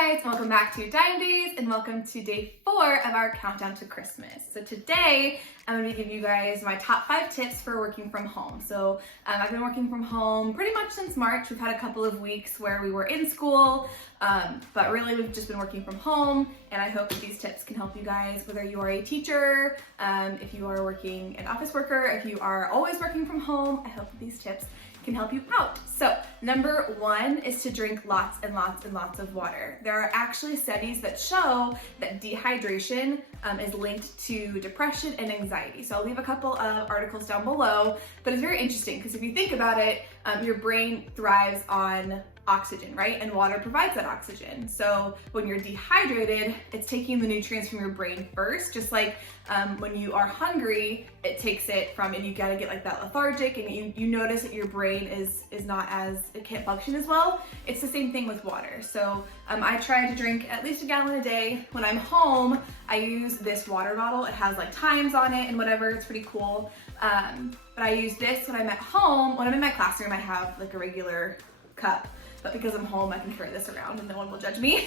guys, welcome back to Dime Days and welcome to day 4 of our countdown to Christmas. So today I'm going to give you guys my top 5 tips for working from home. So I've been working from home pretty much since March. We've had a couple of weeks where we were in school, but really we've just been working from home, and I hope that these tips can help you guys, whether you are a teacher, if you are working an office worker, if you are always working from home. I hope that these tips can help you out. So number 1 is to drink lots and lots and lots of water. There are actually studies that show that dehydration is linked to depression and anxiety. So I'll leave a couple of articles down below, but it's very interesting because if you think about it, your brain thrives on oxygen, right? And water provides that oxygen. So when you're dehydrated, it's taking the nutrients from your brain first, just like when you are hungry, it takes it from, and you gotta get like that lethargic, and you notice that your brain is not as, it can't function as well. It's the same thing with water. So I try to drink at least a gallon a day. When I'm home, I use this water bottle. It has like times on it and whatever, it's pretty cool. But I use this when I'm at home. When I'm in my classroom, I have like a regular cup. But because I'm home, I can carry this around and no one will judge me.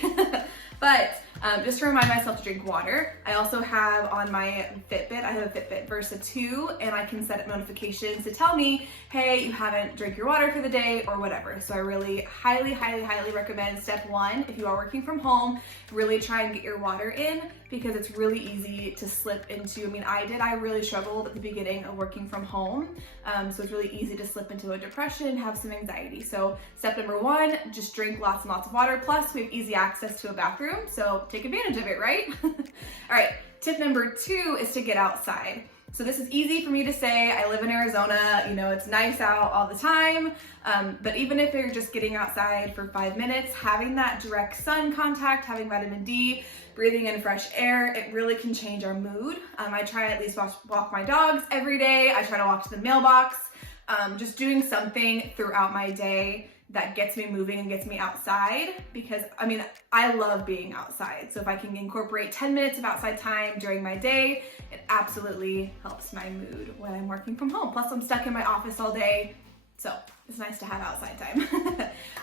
But just to remind myself to drink water, I also have on my Fitbit, I have a Fitbit Versa 2, and I can set up notifications to tell me, hey, you haven't drank your water for the day or whatever. So I really highly, highly, highly recommend step 1, if you are working from home, really try and get your water in, because it's really easy to slip into, I really struggled at the beginning of working from home. So it's really easy to slip into a depression, have some anxiety. So step number 1, just drink lots and lots of water. Plus we have easy access to a bathroom, so take advantage of it, right? All right, tip number 2 is to get outside. So this is easy for me to say. I live in Arizona, it's nice out all the time. But even if you're just getting outside for 5 minutes, having that direct sun contact, having vitamin D, breathing in fresh air, it really can change our mood. I try at least walk my dogs every day. I try to walk to the mailbox, just doing something throughout my day that gets me moving and gets me outside, because I love being outside. So if I can incorporate 10 minutes of outside time during my day, it absolutely helps my mood when I'm working from home. Plus I'm stuck in my office all day, so it's nice to have outside time.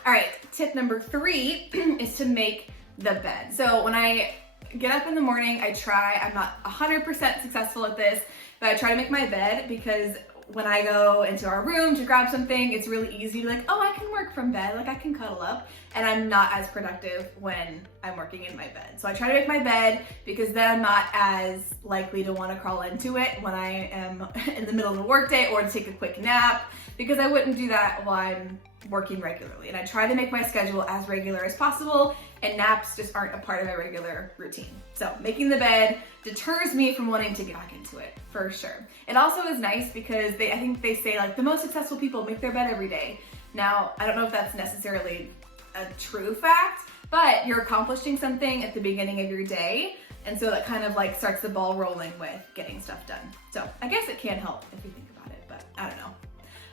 All right, tip number 3 is to make the bed. So when I get up in the morning, I'm not 100% successful at this, but I try to make my bed, because when I go into our room to grab something, it's really easy to like, oh, I can work from bed, like I can cuddle up, and I'm not as productive when I'm working in my bed. So I try to make my bed, because then I'm not as likely to want to crawl into it when I am in the middle of a workday or to take a quick nap, because I wouldn't do that while I'm working regularly. And I try to make my schedule as regular as possible, and naps just aren't a part of my regular routine. So making the bed deters me from wanting to get back into it, for sure. It also is nice because I think they say like the most successful people make their bed every day. Now, I don't know if that's necessarily a true fact, but you're accomplishing something at the beginning of your day, and so that kind of like starts the ball rolling with getting stuff done. So I guess it can help if you think about it, but I don't know.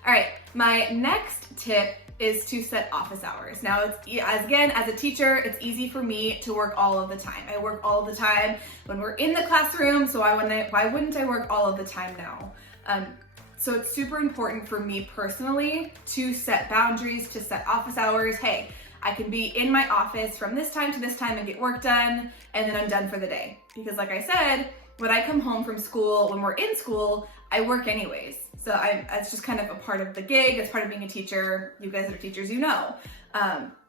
All right, my next tip is to set office hours. Now, as a teacher, it's easy for me to work all of the time. I work all of the time when we're in the classroom, so why wouldn't I work all of the time now? So it's super important for me personally to set boundaries, to set office hours. Hey, I can be in my office from this time to this time and get work done, and then I'm done for the day. Because like I said, when I come home from school, when we're in school, I work anyways. So it's just kind of a part of the gig. It's part of being a teacher. You guys that are teachers, you know.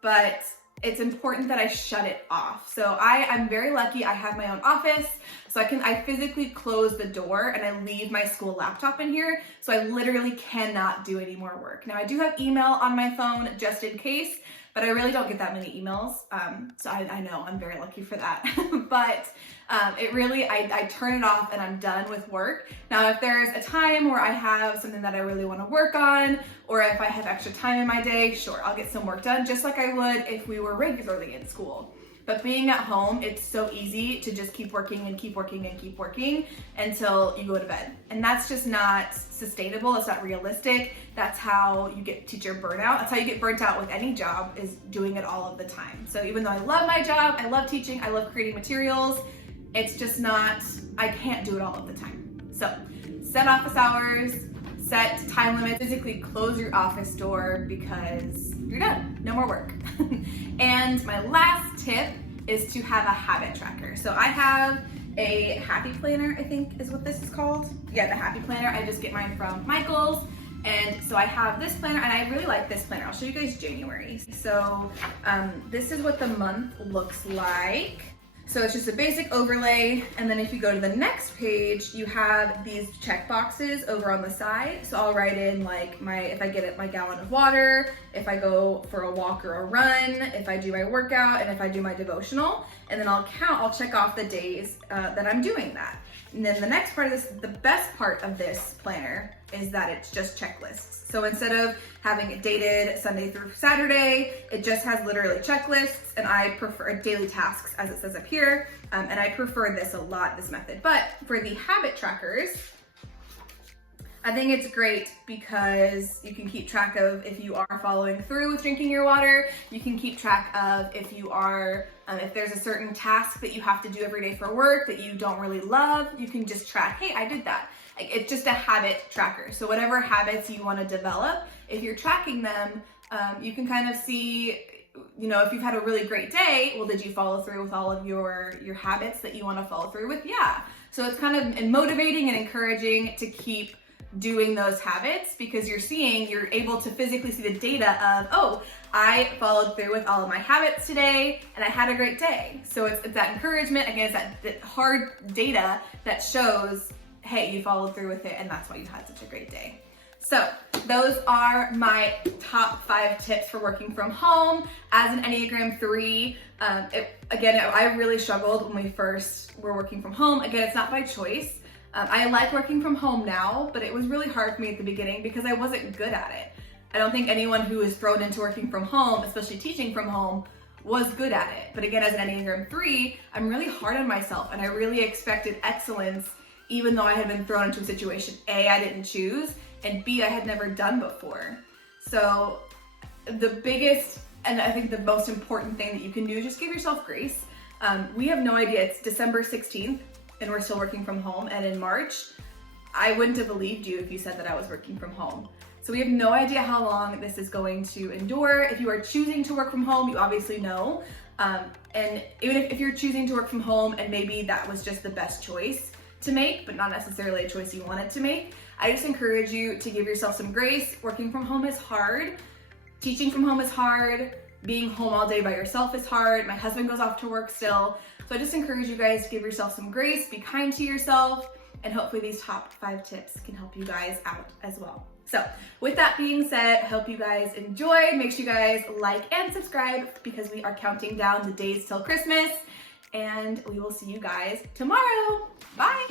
But it's important that I shut it off. So I'm very lucky. I have my own office, so I physically close the door and I leave my school laptop in here. So I literally cannot do any more work. Now I do have email on my phone just in case, but I really don't get that many emails. So I know I'm very lucky for that. But it really, I turn it off and I'm done with work. Now, if there's a time where I have something that I really want to work on, or if I have extra time in my day, sure, I'll get some work done just like I would if we were regularly in school. But being at home, it's so easy to just keep working and keep working and keep working until you go to bed. And that's just not sustainable. It's not realistic. That's how you get teacher burnout. That's how you get burnt out with any job, is doing it all of the time. So even though I love my job, I love teaching, I love creating materials, it's just not, I can't do it all of the time. So set office hours, set time limits, physically close your office door because you're done, no more work. And my last tip is to have a habit tracker. So I have a happy planner, I think is what this is called. Yeah, the happy planner. I just get mine from Michael's. And so I have this planner, and I really like this planner. I'll show you guys January. So this is what the month looks like. So it's just a basic overlay, and then if you go to the next page, you have these check boxes over on the side. So I'll write in like if I get my gallon of water, if I go for a walk or a run, if I do my workout, and if I do my devotional, and then I'll check off the days that I'm doing that. And then the next part of this, the best part of this planner is that it's just checklists. So instead of having it dated Sunday through Saturday, it just has literally checklists, and I prefer daily tasks as it says up here. And I prefer this a lot, this method. But for the habit trackers, I think it's great because you can keep track of if you are following through with drinking your water. You can keep track of if you are, if there's a certain task that you have to do every day for work that you don't really love, you can just track, hey, I did that. Like, it's just a habit tracker. So whatever habits you want to develop, if you're tracking them, you can kind of see, you know, if you've had a really great day, well, did you follow through with all of your habits that you want to follow through with? Yeah. So it's kind of motivating and encouraging to keep doing those habits, because you're able to physically see the data of, oh, I followed through with all of my habits today and I had a great day. So it's that encouragement, again, it's that hard data that shows, hey, you followed through with it and that's why you had such a great day. So those are my top 5 tips for working from home as an Enneagram 3. Again, I really struggled when we first were working from home. Again, it's not by choice. I like working from home now, but it was really hard for me at the beginning because I wasn't good at it. I don't think anyone who is thrown into working from home, especially teaching from home, was good at it. But again, as an Enneagram 3, I'm really hard on myself, and I really expected excellence even though I had been thrown into a situation A, I didn't choose, and B, I had never done before. So the biggest, and I think the most important thing that you can do is just give yourself grace. We have no idea. It's December 16th and we're still working from home. And in March, I wouldn't have believed you if you said that I was working from home. So we have no idea how long this is going to endure. If you are choosing to work from home, you obviously know. And even if you're choosing to work from home and maybe that was just the best choice to make, but not necessarily a choice you wanted to make, I just encourage you to give yourself some grace. Working from home is hard. Teaching from home is hard. Being home all day by yourself is hard. My husband goes off to work still. So I just encourage you guys to give yourself some grace, be kind to yourself, and hopefully these top 5 tips can help you guys out as well. So with that being said, I hope you guys enjoyed. Make sure you guys like and subscribe because we are counting down the days till Christmas, and we will see you guys tomorrow. Bye.